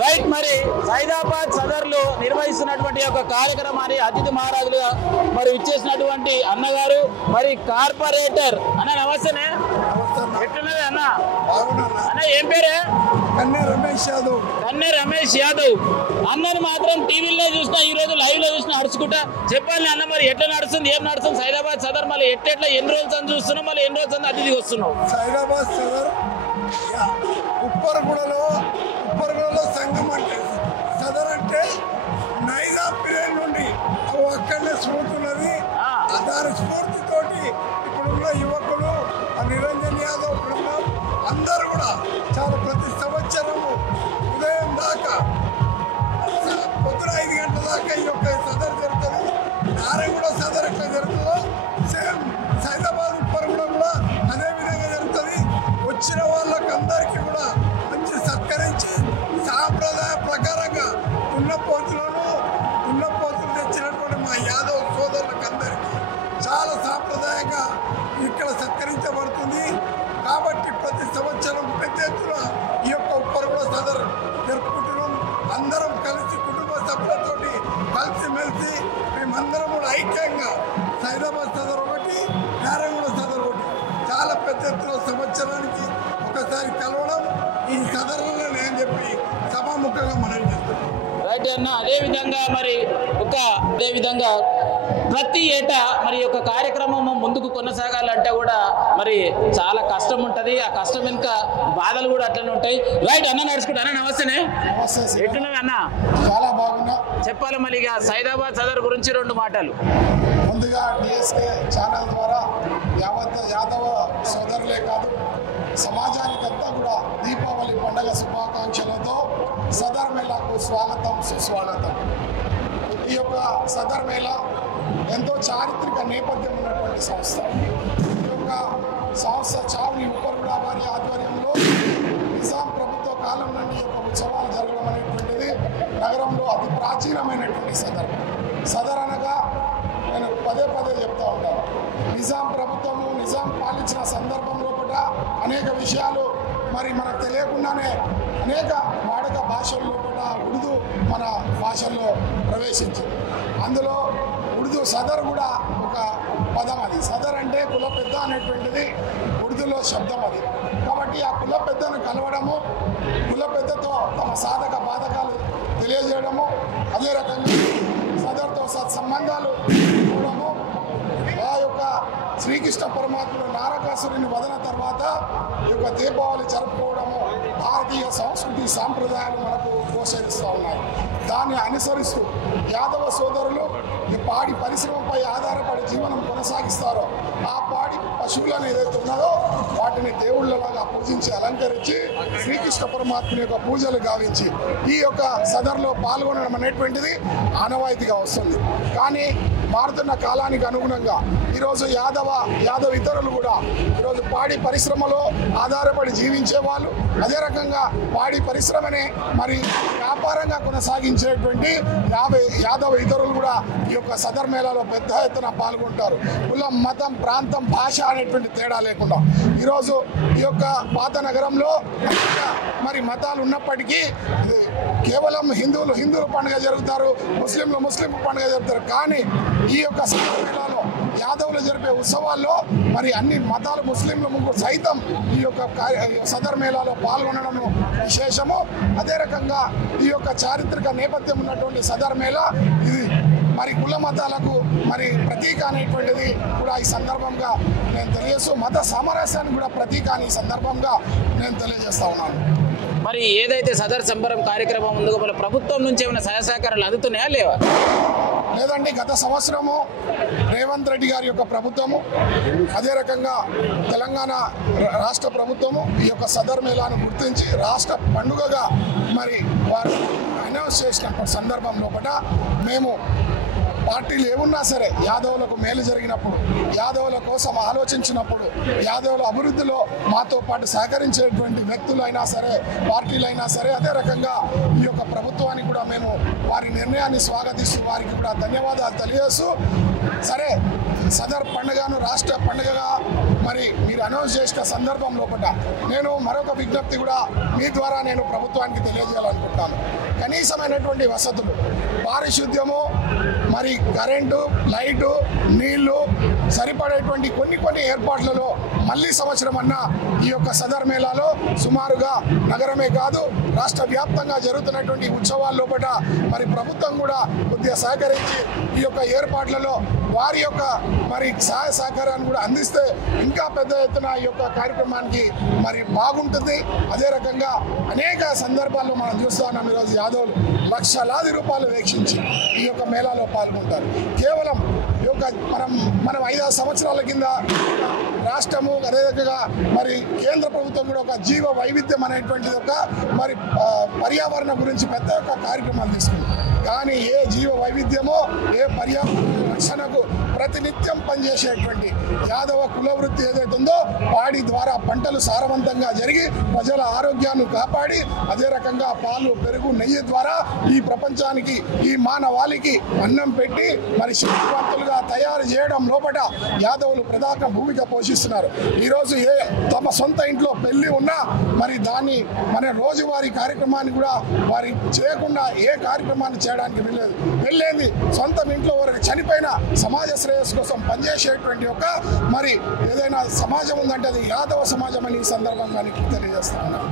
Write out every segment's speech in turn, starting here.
Right మరి సైదాబాద్ సదర్లో నిర్వహిస్తున్నటువంటి ఒక కార్యక్రమాన్ని అతిథి మహారాజులుగా మరి ఇచ్చేసినటువంటి అన్నగారు మరి కార్పొరేటర్ అన్న నమస్తేనే ఎట్లున్నది అన్న అన్న ఏం పేరే కన్నే రమేష్ యాదవ్ అన్నని మాత్రం టీవీలో చూసినా ఈ రోజు లైవ్ లో చూసినా అడుచుకుంటా చెప్పాలి అన్న మరి ఎట్లా నడుస్తుంది ఏం నడుస్తుంది సైదాబాద్ సదర్ మళ్ళీ ఎట్లా ఎన్ని రోజులు అని చూస్తున్నాం మళ్ళీ ఎన్ని రోజులు అని అతిథికి వస్తున్నావు సైదాబాద్ సదర్ ఉప్పరగూడలో సంఘం అంటే సదర్ అంటే నైజా పీరియడ్ నుండి అక్కడనే స్ఫూర్తున్నది దాని స్ఫూర్తితోటి ఇప్పుడున్న యువకులు నిరంజన్ యాదవ్ బృందం అందరూ కూడా చాలా ప్రతి సంవత్సరము ఉదయం దాకా పొద్దున 5 గంటల దాకా ఈ యొక్క సదర్ జరుగుతుంది. నారాయణగూడ సదర్ ఎట్లా జరుగుతుందో సేమ్ సైదాబాద్ ఉప్పరగూడ కూడా అదే విధంగా జరుగుతుంది. వచ్చిన వాళ్ళకి అందరికీ కూడా మంచి సత్కరించి సాంప్రదాయ ప్రకారంగా దున్నపోతులు తెచ్చినటువంటి మా యాదవ్ సోదరులకు అందరికీ చాలా సాంప్రదాయంగా ఇక్కడ సత్కరించబడుతుంది. కాబట్టి ప్రతి సంవత్సరం పెద్ద ఎత్తున ఈ యొక్క ఉప్పరగూడ సదర్ జరుపుకుంటున్నాం. అందరం కలిసి కుటుంబ సభ్యులతోటి కలిసిమెలిసి మేమందరం కూడా ఐక్యంగా సైదాబాద్ సదర్ ఒకటి నారాయణగూడ సదర్ ఒకటి చాలా పెద్ద ఎత్తున సంవత్సరానికి ఒకసారి కలవడం ఈ సదరులో నేను చెప్పి సభాముఖంగా మనం చేస్తున్నాం. రైట్ అన్న అదేవిధంగా మరి అదేవిధంగా ప్రతి ఏటా మరి ఒక కార్యక్రమం ముందుకు కొనసాగాలంటే కూడా మరి చాలా కష్టం ఉంటుంది. ఆ కష్టం వెనుక బాధలు కూడా అట్లనే ఉంటాయి. రైట్ అన్న నడుచుకుంటా అన్న నమస్తేనే ఎట్లున్నావి అన్న చాలా బాగున్నా చెప్పాలి మరి ఇక సైదాబాద్ సదర్ గురించి 2 మాటలు. ముందుగా డిఎస్కే ఛానల్ ద్వారా యావత్ యాదవ సోదరులే కాదు సమాజానికంతా కూడా దీపావళి పండుగ శుభాకాంక్షలతో సదర్ మేళాకు స్వాగతం సుస్వాగతం. ఈ యొక్క సదర్ మేళా ఎంతో చారిత్రక నేపథ్యం ఉన్నటువంటి సంస్థ. ఈ యొక్క సంస్థ చావుని ఉప్పరగూడ వారి ఆధ్వర్యంలో నిజాం ప్రభుత్వ కాలం నుండి ఈ యొక్క ఉత్సవాలు జరగడం అనేటువంటిది నగరంలో అతి ప్రాచీనమైనటువంటి సదర్ అనగా నేను పదే చెప్తూ ఉంటాను. నిజాం ప్రభుత్వము నిజాం పాలించిన సందర్భంలో కూడా అనేక విషయాలు మరి మనకు తెలియకుండానే అనేక వాడక భాషల్లో కూడా ఉర్దూ మన భాషల్లో ప్రవేశించింది. అందులో ఉర్దూ సదర్ కూడా ఒక పదం. అది సదర్ అంటే కుల పెద్ద అనేటువంటిది ఉర్దూలో శబ్దం అది. కాబట్టి ఆ కుల పెద్దను కలవడము, కుల పెద్దతో తమ సాధక బాధకాలు తెలియజేయడము, అదే రకంగా సదర్తో సత్సంబంధాలు చూడడము, ఆ యొక్క శ్రీకృష్ణ పరమాత్ముడు నారకాసురుని వదన తర్వాత ఈ యొక్క దీపావళి జరుపుకోవడము భారతీయ సంస్కృతి సాంప్రదాయాలు మనకు ప్రోత్సహిస్తూ ఉన్నాయి. దాన్ని అనుసరిస్తూ యాదవ సోదరులు ఈ పాడి పరిశ్రమపై ఆధారపడి జీవనం కొనసాగిస్తారో ఆ పాడి పశువులను ఏదైతే ఉన్నదో వాటిని దేవుళ్ళలాగా పూజించి అలంకరించి శ్రీకృష్ణ పరమాత్ముని యొక్క పూజలు గావించి ఈ యొక్క సదర్లో పాల్గొనడం అనేటువంటిది ఆనవాయితీగా వస్తుంది. కానీ మారుతున్న కాలానికి అనుగుణంగా ఈరోజు యాదవ ఇతరులు కూడా ఈరోజు పాడి పరిశ్రమలో ఆధారపడి జీవించే వాళ్ళు, అదే రకంగా పాడి పరిశ్రమని మరి వ్యాపారంగా కొనసాగించేటువంటి యాదవ ఇతరులు కూడా ఈ యొక్క సదర్ మేళాలో పెద్ద ఎత్తున పాల్గొంటారు. కులం, మతం, ప్రాంతం, భాష అనేటువంటి తేడా లేకుండా ఈరోజు ఈ యొక్క పాత నగరంలో మరి మతాలు ఉన్నప్పటికీ కేవలం హిందువులు పండుగ జరుగుతారు, ముస్లిం పండుగ జరుపుతారు. కానీ ఈ యొక్క సదర్ మేళాలో యాదవులు జరిపే ఉత్సవాల్లో మరి అన్ని మతాలు ముస్లింలు సైతం ఈ యొక్క సదర్ మేళాలో పాల్గొనడం విశేషము. అదే రకంగా ఈ యొక్క చారిత్రక నేపథ్యం ఉన్నటువంటి సదర్ మేళా ఇది మరి కుల మతాలకు మరి ప్రతీక అనేటువంటిది కూడా ఈ సందర్భంగా నేను తెలియజేస్తూ మత సామరస్యానికి కూడా ప్రతీక అని ఈ సందర్భంగా నేను తెలియజేస్తా ఉన్నాను. మరి ఏదైతే సదర్ సంబరం కార్యక్రమం ఉందో మన ప్రభుత్వం నుంచి ఏమైనా సహాయ సహకారాలు అందుతున్నాయా లేవా? లేదండి, గత సంవత్సరము రేవంత్ రెడ్డి గారి యొక్క ప్రభుత్వము, అదే రకంగా తెలంగాణ రాష్ట్ర ప్రభుత్వము ఈ యొక్క సదర్ మేళాను గుర్తించి రాష్ట్ర పండుగగా మరి వారు అనౌన్స్ చేసినటువంటి సందర్భంలో కూడా మేము పార్టీలు ఏమున్నా సరే యాదవులకు మేలు జరిగినప్పుడు, యాదవుల కోసం ఆలోచించినప్పుడు, యాదవుల అభివృద్ధిలో మాతో పాటు సహకరించేటువంటి వ్యక్తులైనా సరే, పార్టీలైనా సరే, అదే రకంగా ఈ యొక్క ప్రభుత్వానికి కూడా మేము వారి నిర్ణయాన్ని స్వాగతిస్తూ వారికి కూడా ధన్యవాదాలు తెలియజేస్తూ సరే సదర్ పండుగను రాష్ట్ర పండుగగా మరి మీరు అనౌన్స్ చేసిన సందర్భం లోపల నేను మరొక విజ్ఞప్తి కూడా మీ ద్వారా నేను ప్రభుత్వానికి తెలియజేయాలనుకుంటున్నాను. కనీసమైనటువంటి వసతులు, పారిశుద్ధ్యము, మరి కరెంటు, లైటు, నీళ్లు సరిపడేటువంటి కొన్ని ఏర్పాట్లలో మళ్ళీ సంవత్సరం అన్నా ఈ యొక్క సదర్ మేళాలో సుమారుగా నగరమే కాదు రాష్ట్ర వ్యాప్తంగా జరుగుతున్నటువంటి ఉత్సవాల లోపల మరి ప్రభుత్వం కూడా కొద్దిగా సహకరించి ఈ యొక్క ఏర్పాట్లలో వారి యొక్క మరి సహాయ సహకారాన్ని కూడా అందిస్తే ఇంకా పెద్ద ఎత్తున ఈ యొక్క కార్యక్రమానికి మరి బాగుంటుంది. అదే రకంగా అనేక సందర్భాల్లో మనం చూస్తూ ఉన్నాం. ఈరోజు యాదవులు లక్షలాది రూపాయలు వెచ్చించి ఈ యొక్క మేళాలో పాల్గొంటారు. కేవలం ఈ యొక్క మనం 5-6 సంవత్సరాల కింద రాష్ట్రము అదేవిధంగా మరి కేంద్ర ప్రభుత్వం కూడా ఒక జీవ వైవిధ్యం అనేటువంటిది ఒక మరి పర్యావరణ గురించి పెద్ద ఒక కార్యక్రమాలు తీసుకుంది. కానీ ఏ జీవ వైవిధ్యమో ఏ పర్యావరణ రక్షణకు ప్రతినిత్యం పనిచేసేటువంటి యాదవ కుల వృత్తి ఏదైతే ఉందో పాడి ద్వారా పంటలు సారవంతంగా జరిగి ప్రజల ఆరోగ్యాన్ని కాపాడి అదే రకంగా పాలు, పెరుగు, నెయ్యి ద్వారా ఈ ప్రపంచానికి ఈ మానవాళికి అన్నం పెట్టి మరి శక్తివంతులుగా తయారు చేయడం లోపల యాదవులు ప్రధాన భూమిక పోషిస్తున్నారు. ఈరోజు తమ సొంత ఇంట్లో పెళ్లి ఉన్నా మరి దాన్ని మన రోజువారీ కార్యక్రమాన్ని కూడా వారి చేయకుండా ఏ కార్యక్రమాన్ని చేయడానికి వెళ్ళలేదు. వెళ్ళేది సొంత ఇంట్లో వారికి చనిపోయిన సమాజ శ్రేయస్సు కోసం పనిచేసేటువంటి ఒక మరి ఏదైనా సమాజం ఉందంటే అది యాదవ సమాజం అని ఈ సందర్భంగా తెలియజేస్తా ఉన్నాను.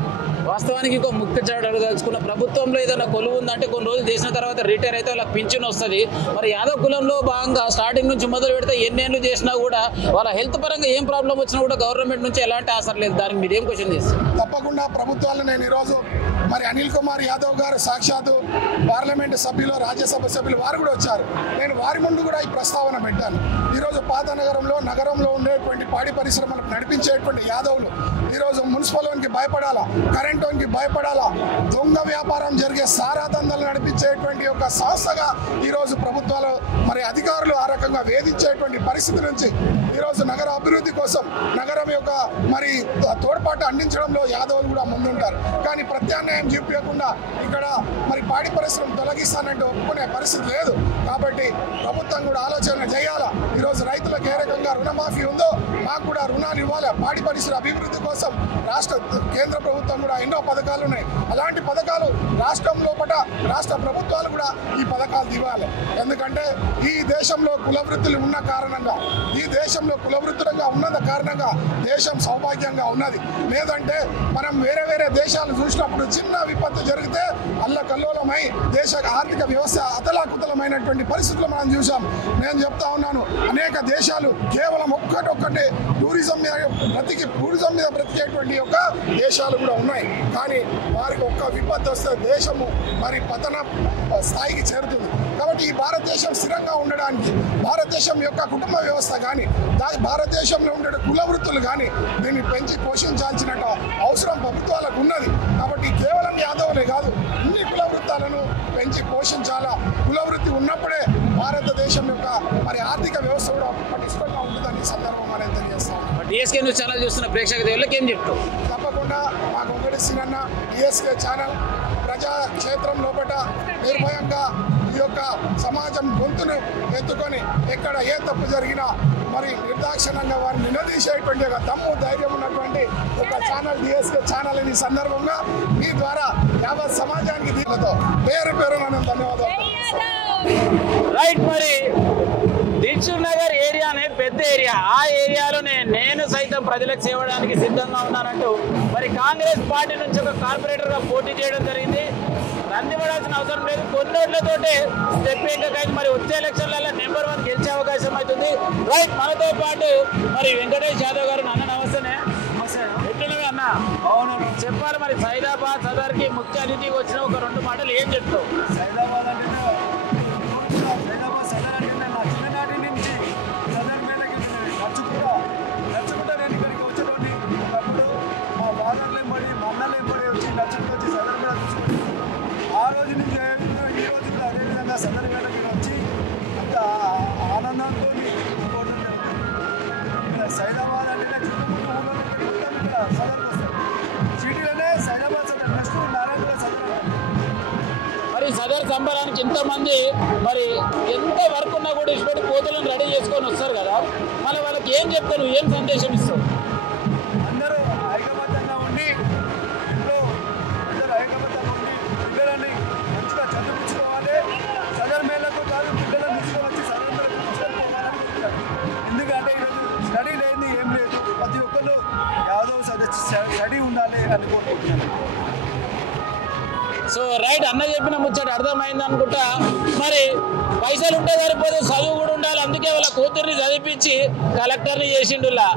వాస్తవానికి ఇంకో ముఖ్య చాటు అడగదలుచుకున్న ప్రభుత్వంలో ఏదైనా కొలువు ఉందంటే కొన్ని రోజులు చేసిన తర్వాత రిటైర్ అయితే వాళ్ళకి పింఛన్ వస్తుంది. మరి యాదవ్ కులంలో భాగంగా స్టార్టింగ్ నుంచి మొదలు పెడితే ఎన్నేళ్ళు చేసినా కూడా వాళ్ళ హెల్త్ పరంగా ఏం ప్రాబ్లం వచ్చినా కూడా గవర్నమెంట్ నుంచి ఎలాంటి ఆసర లేదు. దానికి మీరు ఏం క్వశ్చన్ చేస్తారు? తప్పకుండా ప్రభుత్వాలు నేను ఈరోజు మరి అనిల్ కుమార్ యాదవ్ గారు సాక్షాత్తు పార్లమెంటు సభ్యులు, రాజ్యసభ సభ్యులు వారు కూడా వచ్చారు. నేను వారి ముందు కూడా ఈ ప్రస్తావన పెట్టాను. ఈరోజు పాత నగరంలో ఉండేటువంటి పాడి పరిశ్రమలకు నడిపించేటువంటి యాదవులు ఈరోజు మున్సిపల్కి భయపడాలా, కరెంటుకి భయపడాలా, దొంగ వ్యాపారం జరిగే సారా దందలు నడిపించేటువంటి ఒక సంస్థగా ఈరోజు ప్రభుత్వాలు మరి అధికారులు ఆ రకంగా వేధించేటువంటి పరిస్థితి నుంచి ఈరోజు నగర అభివృద్ధి కోసం నగరం యొక్క మరి తోడ్పాటు అందించడంలో యాదవులు కూడా ముందుంటారు. కానీ ప్రత్యామ్నాయం చూపించకుండా ఇక్కడ మరి పాడి పరిశ్రమ తొలగిస్తానంటే ఒప్పుకునే పరిస్థితి లేదు. కాబట్టి ప్రభుత్వం కూడా ఆలోచన చేయాలా. ఈరోజు రైతులకు ఏ రకంగా రుణమాఫీ ఉందో మాకు కూడా రుణాలు ఇవ్వాలి. పాడి పరిశ్రమ అభివృద్ధి కోసం కేంద్ర ప్రభుత్వం కూడా ఎన్నో పథకాలు ఉన్నాయి. అలాంటి పథకాలు రాష్ట్రం లోపల రాష్ట్ర ప్రభుత్వాలు కూడా ఈ పథకాలు ఇవ్వాలి. ఎందుకంటే ఈ దేశంలో కులవృత్తులు ఉన్న కారణంగా, ఈ దేశంలో కులవృత్తులుగా ఉన్న కారణంగా దేశం సౌభాగ్యంగా ఉన్నది. లేదంటే మనం వేరే దేశాలు చూసినప్పుడు చిన్న విపత్తు జరిగితే అల్లకల్లోలమై దేశ ఆర్థిక వ్యవస్థ అతలాకుతలమైనటువంటి పరిస్థితులు మనం చూసాం. నేను చెప్తా ఉన్నాను, అనేక దేశాలు కేవలం ఒక్కటే టూరిజం మీద బ్రతికేటువంటి యొక్క దేశాలు కూడా ఉన్నాయి. కానీ వారికి ఒక్క విపత్తు వస్తే దేశము మరి పతన స్థాయికి చేరుతుంది. కాబట్టి ఈ భారతదేశం స్థిరంగా ఉండడానికి భారతదేశం యొక్క కుటుంబ వ్యవస్థ కానీ భారతదేశంలో ఉండే కుల వృత్తులు కానీ దీన్ని పెంచి పోషించాల్సిన అవసరం ప్రభుత్వాలకు ఉన్నది. కాబట్టి కేవలం యాదవులే కాదు, అన్ని కుల వృత్తాలను పెంచి పోషించాలా. కుల వృత్తి ఉన్నప్పుడే భారతదేశం యొక్క మరి ఆర్థిక వ్యవస్థ కూడా పటిష్టంగా ఉంటుందని ఈ సందర్భం అనేది తెలియజేస్తాం. డిఎస్కే న్యూస్ ఛానల్ చూస్తున్న ప్రేక్షక దేవుళ్ళకి ఏం చెప్తాం? తప్పకుండా మాకు ఒకటి సినన్న డిఎస్కే ఛానల్ ప్రజాక్షేత్రం లోపల నిర్భయంగా ఈ యొక్క సమాజం గొంతును ఎత్తుకొని ఎక్కడ ఏ తప్పు జరిగినా మరి నిర్దాక్షిణంగా వారిని నిలదీసేటువంటి ఒక దమ్ము ధైర్యం ఉన్నటువంటి ఒక ఛానల్ డిఎస్కే ఛానల్ ఈ సందర్భంగా మీ ద్వారా యావత్ సమాజానికి దీనితో పేరు నేను ధన్యవాదాలు. రైట్, మరి దిల్సుఖ్ నగర్ ఏరియా అనే పెద్ద ఏరియా. ఆ ఏరియాలో నేను సైతం ప్రజలకు సేవడానికి సిద్ధంగా ఉన్నానంటూ మరి కాంగ్రెస్ పార్టీ నుంచి ఒక కార్పొరేటర్గా పోటీ చేయడం జరిగింది. రందిపడాల్సిన అవసరం లేదు, కొన్నోట్లతోటే స్టెప్ ఎక్కకైంది. మరి వచ్చే ఎలక్షన్లలో నెంబర్ 1 గెలిచే అవకాశం అవుతుంది. రైట్, మనతో పాటు మరి వెంకటేష్ యాదవ్ గారు. అన్న నమస్తేనే. ఎట్లున్నవి అన్న? అవును, చెప్పాలి. మరి సైదాబాద్ సదర్కి ముఖ్య అతిథికి వచ్చిన ఒక 2 మాటలు ఏం చెప్తావు? సైదాబాద్ అంటే సదర్ అంటే నా చిన్ననాటి నుంచి సదర్ మేళకి నచ్చుకుంటా నేను ఇక్కడికి వచ్చేటోని. ఒకప్పుడు మా ఫాదర్లు ఎంబడి మా అన్నలు ఎంబడి వచ్చి నచ్చుకొచ్చి సదర్ మేళ చూసుకొని ఆ రోజు నుంచి ఈ రోజు అదేవిధంగా సదర్ మేళకి వచ్చి అంత ఆనందంతో సైదాబాద్ అంటే చుట్టుముట్టు ఊళ్ళో మొత్తం ఇక్కడ సదర్కి వస్తారు. సిటీలోనే సైదాబాద్ సదర్, నెక్స్ట్ నారాయణపేట సదర్. మరి సదర్ సంబరానికి ఇంతమంది మరి ఎంత వర్క్ ఉన్నా కూడా ఇటువంటి కోతులను రెడీ చేసుకొని వస్తారు కదా, మళ్ళీ వాళ్ళకి ఏం చెప్తావు, నువ్వు ఏం సందేశం ఇస్తావు? అందరూ ఐకమత్యంగా ఉండి ఇంట్లో అందరూ ఐకమత్యంగా ఉండి పిల్లలని మంచిగా చదివించుకోవాలి. సదర్ మేళకు కాదు పిల్లలను తీసుకువచ్చి సదర్ మేళకు తీసుకెళ్ళిపోవాలని కోరుకుంటారు. ఎందుకంటే ఈరోజు స్టడీ లేని ఏం లేదు, ప్రతి ఒక్కరు యాదవ్ స్టడీ ఉండాలి అని కోరుకుంటున్నాను. సో రైట్, అన్న చెప్పిన ముచ్చట అర్థమైంది అనుకుంటా. మరి పైసలు ఉంటే సరిపోతే చదువు కూడా ఉండాలి, అందుకే వాళ్ళ కూతుర్ని చదివించి కలెక్టర్ని చేసిండులా.